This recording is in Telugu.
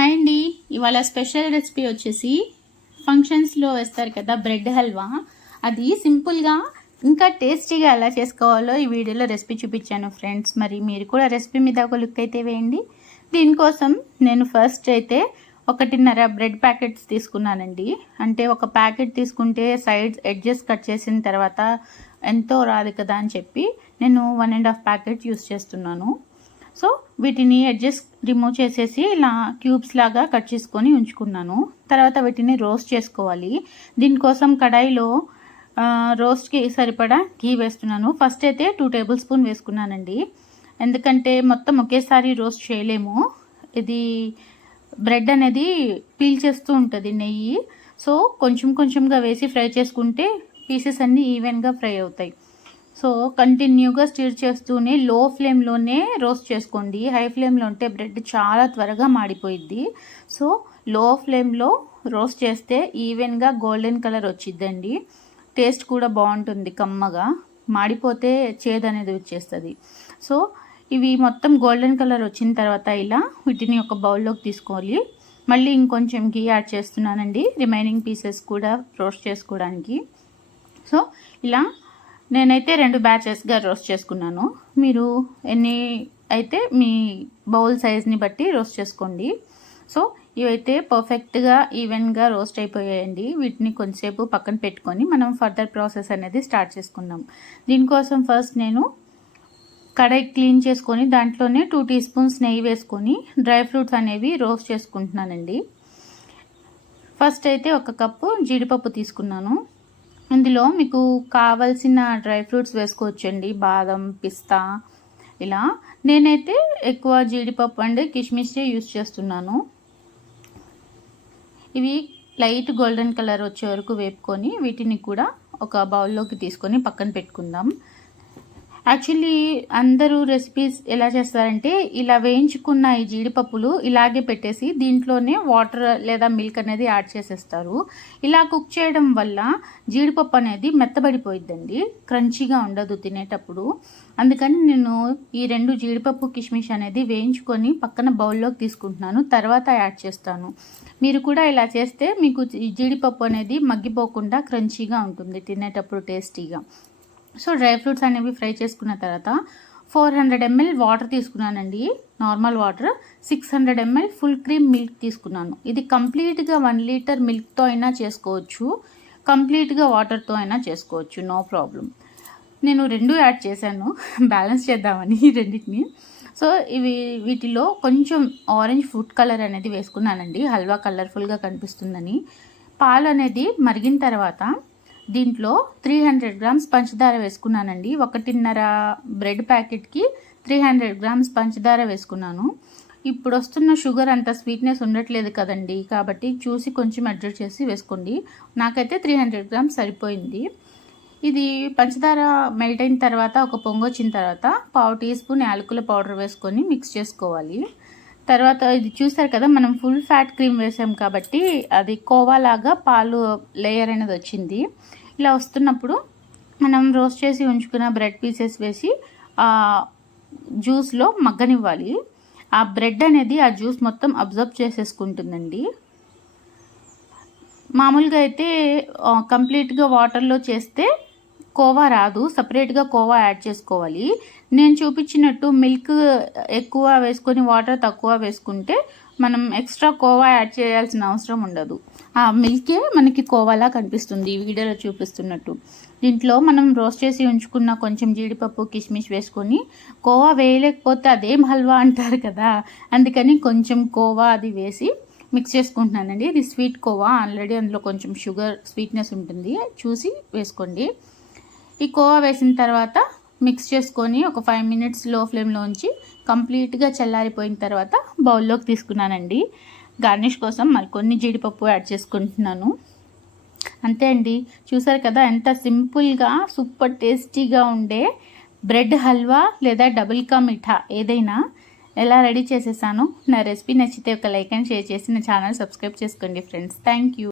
హాయ్ అండి ఇవాళ స్పెషల్ రెసిపీ వచ్చేసి ఫంక్షన్స్లో వేస్తారు కదా బ్రెడ్ హల్వా. అది సింపుల్గా ఇంకా టేస్టీగా ఎలా చేసుకోవాలో ఈ వీడియోలో రెసిపీ చూపించాను ఫ్రెండ్స్. మరి మీరు కూడా రెసిపీ మీద ఒక లుక్ అయితే వేయండి. దీనికోసం నేను ఫస్ట్ అయితే ఒకటిన్నర బ్రెడ్ ప్యాకెట్స్ తీసుకున్నానండి. అంటే ఒక ప్యాకెట్ తీసుకుంటే సైడ్స్ ఎడ్జెస్ కట్ చేసిన తర్వాత ఎంతో రాదు కదా అని చెప్పి నేను one and half packet use చేస్తున్నాను. సో వీటిని ఎడ్జెస్ రిమూవ్ చేసేసి ఇలా క్యూబ్స్ లాగా కట్ చేసుకొని ఉంచుకున్నాను. తర్వాత వీటిని రోస్ట్ చేసుకోవాలి. దీనికోసం కడాయిలో రోస్ట్కి సరిపడా ఘీ వేస్తున్నాను. ఫస్ట్ అయితే టూ టేబుల్ స్పూన్ వేసుకున్నానండి. ఎందుకంటే మొత్తం ఒకేసారి రోస్ట్ చేయలేము. ఇది బ్రెడ్ అనేది పీల్ చేస్తూ ఉంటుంది నెయ్యి. సో కొంచెం కొంచెంగా వేసి ఫ్రై చేసుకుంటే పీసెస్ అన్నీ ఈవెన్గా ఫ్రై అవుతాయి. సో కంటిన్యూగా స్టిర్ చేస్తూనే లో ఫ్లేమ్లోనే రోస్ట్ చేసుకోండి. హై ఫ్లేమ్లో ఉంటే బ్రెడ్ చాలా త్వరగా మాడిపోయిద్ది. సో లో ఫ్లేమ్లో రోస్ట్ చేస్తే ఈవెన్గా గోల్డెన్ కలర్ వచ్చిద్దండి. టేస్ట్ కూడా బాగుంటుంది కమ్మగా. మాడిపోతే చేదు అనేది వచ్చేస్తుంది. సో ఇవి మొత్తం గోల్డెన్ కలర్ వచ్చిన తర్వాత ఇలా వీటిని ఒక బౌల్లోకి తీసుకోవాలి. మళ్ళీ ఇంకొంచెం గీ యాడ్ చేస్తున్నానండి. రిమైనింగ్ పీసెస్ కూడా రోస్ట్ చేసుకోవడానికి. సో ఇలా నేనైతే రెండు బ్యాచెస్గా రోస్ట్ చేసుకున్నాను. మీరు ఎన్ని అయితే మీ బౌల్ సైజ్ని బట్టి రోస్ట్ చేసుకోండి. సో ఇవైతే పర్ఫెక్ట్గా ఈవెన్గా రోస్ట్ అయిపోయాయండి. వీటిని కొంచెంసేపు పక్కన పెట్టుకొని మనం ఫర్దర్ ప్రాసెస్ అనేది స్టార్ట్ చేసుకుందాం. దీనికోసం ఫస్ట్ నేను కడాయి క్లీన్ చేసుకొని దాంట్లోనే టూ టీ స్పూన్స్ నెయ్యి వేసుకొని డ్రై ఫ్రూట్స్ అనేవి రోస్ట్ చేసుకుంటున్నానండి. ఫస్ట్ అయితే ఒక కప్పు జీడిపప్పు తీసుకున్నాను. ఇందులో మీకు కావలసిన డ్రై ఫ్రూట్స్ వేసుకోవచ్చండి. బాదం పిస్తా ఇలా. నేనైతే ఎక్కువ జీడిపప్పు అండ్ కిష్మిష్ే యూస్ చేస్తున్నాను. ఇవి లైట్ గోల్డెన్ కలర్ వచ్చే వరకు వేపుకొని వీటిని కూడా ఒక బౌల్లోకి తీసుకొని పక్కన పెట్టుకుందాం. యాక్చువల్లీ అందరూ రెసిపీస్ ఎలా చేస్తారంటే ఇలా వేయించుకున్న ఈ జీడిపప్పులు ఇలాగే పెట్టేసి దీంట్లోనే వాటర్ లేదా మిల్క్ అనేది యాడ్ చేసేస్తారు. ఇలా కుక్ చేయడం వల్ల జీడిపప్పు అనేది మెత్తబడిపోయిద్దండి. క్రంచీగా ఉండదు తినేటప్పుడు. అందుకని నేను ఈ రెండు జీడిపప్పు కిష్మిష్ అనేది వేయించుకొని పక్కన బౌల్లోకి తీసుకుంటున్నాను. తర్వాత యాడ్ చేస్తాను. మీరు కూడా ఇలా చేస్తే మీకు జీడిపప్పు అనేది మగ్గిపోకుండా క్రంచీగా ఉంటుంది తినేటప్పుడు టేస్టీగా సో డ్రై ఫ్రూట్స్ అనేవి ఫ్రై చేసుకున్న తర్వాత ఫోర్ హండ్రెడ్ ఎంఎల్ వాటర్ తీసుకున్నానండి. Normal water. Six hundred ML full cream milk తీసుకున్నాను. ఇది కంప్లీట్గా వన్ లీటర్ మిల్క్తో అయినా చేసుకోవచ్చు. కంప్లీట్గా వాటర్తో అయినా చేసుకోవచ్చు. నో ప్రాబ్లం నేను రెండు యాడ్ చేశాను. బ్యాలెన్స్ చేద్దామని రెండింటిని. సో ఇవి వీటిలో కొంచెం ఆరెంజ్ ఫుడ్ కలర్ అనేది వేసుకున్నానండి. హల్వా కలర్ఫుల్గా కనిపిస్తుందని. పాలు అనేది మరిగిన తర్వాత దీంట్లో త్రీ హండ్రెడ్ గ్రామ్స్ పంచదార వేసుకున్నానండి. ఒకటిన్నర బ్రెడ్ ప్యాకెట్కి త్రీ హండ్రెడ్ గ్రామ్స్ పంచదార వేసుకున్నాను. ఇప్పుడు వస్తున్న షుగర్ అంత స్వీట్నెస్ ఉండట్లేదు కదండి. కాబట్టి చూసి కొంచెం అడ్జస్ట్ చేసి వేసుకోండి. నాకైతే త్రీ హండ్రెడ్ గ్రామ్స్ సరిపోయింది. ఇది పంచదార మెల్ట్ అయిన తర్వాత ఒక పొంగు వచ్చిన తర్వాత పావు టీ స్పూన్ యాలకుల పౌడర్ వేసుకొని మిక్స్ చేసుకోవాలి. తర్వాత ఇది చూసారు కదా మనం ఫుల్ ఫ్యాట్ క్రీమ్ వేసాం కాబట్టి అది కోవాలాగా పాలు లేయర్ అనేది వచ్చింది. ఇలా వస్తున్నప్పుడు మనం రోస్ట్ చేసి ఉంచుకున్న బ్రెడ్ పీసెస్ వేసి జ్యూస్లో మగ్గనివ్వాలి. ఆ బ్రెడ్ అనేది ఆ జ్యూస్ మొత్తం అబ్జర్వ్ చేసేసుకుంటుందండి. మామూలుగా అయితే కంప్లీట్గా వాటర్లో చేస్తే కోవా రాదు. సపరేట్గా కోవా యాడ్ చేసుకోవాలి. నేను చూపించినట్టు మిల్క్ ఎక్కువ వేసుకొని వాటర్ తక్కువ వేసుకుంటే మనం ఎక్స్ట్రా కోవా యాడ్ చేయాల్సిన అవసరం ఉండదు. ఆ మిల్కే మనకి కోవాలా కనిపిస్తుంది. వీడియోలో చూపిస్తున్నట్టు. దీంట్లో మనం రోస్ట్ చేసి ఉంచుకున్న కొంచెం జీడిపప్పు కిస్మిస్ వేసుకొని కోవా వేయలేకపోతే అదేం హల్వా అంటారు కదా. అందుకని కొంచెం కోవా అది వేసి మిక్స్ చేసుకుంటున్నానండి. ఇది స్వీట్ కోవా. ఆల్రెడీ అందులో కొంచెం షుగర్ స్వీట్నెస్ ఉంటుంది. చూసి వేసుకోండి. ఈ కోవా వేసిన తర్వాత మిక్స్ చేసుకొని ఒక ఫైవ్ మినిట్స్లో ఫ్లేమ్లో ఉంచి కంప్లీట్గా చల్లారిపోయిన తర్వాత బౌల్లోకి తీసుకున్నానండి. గార్నిష్ కోసం మరికొన్ని జీడిపప్పు యాడ్ చేసుకుంటున్నాను. అంతే అండి. చూసారు కదా ఎంత సింపుల్గా సూపర్ టేస్టీగా ఉండే బ్రెడ్ హల్వా లేదా డబుల్ కా మిఠా ఏదైనా ఎలా రెడీ చేసేసాను నా రెసిపీ నచ్చితే ఒక లైక్ అండ్ షేర్ చేసి నా ఛానల్ సబ్స్క్రైబ్ చేసుకోండి ఫ్రెండ్స్ థ్యాంక్ యూ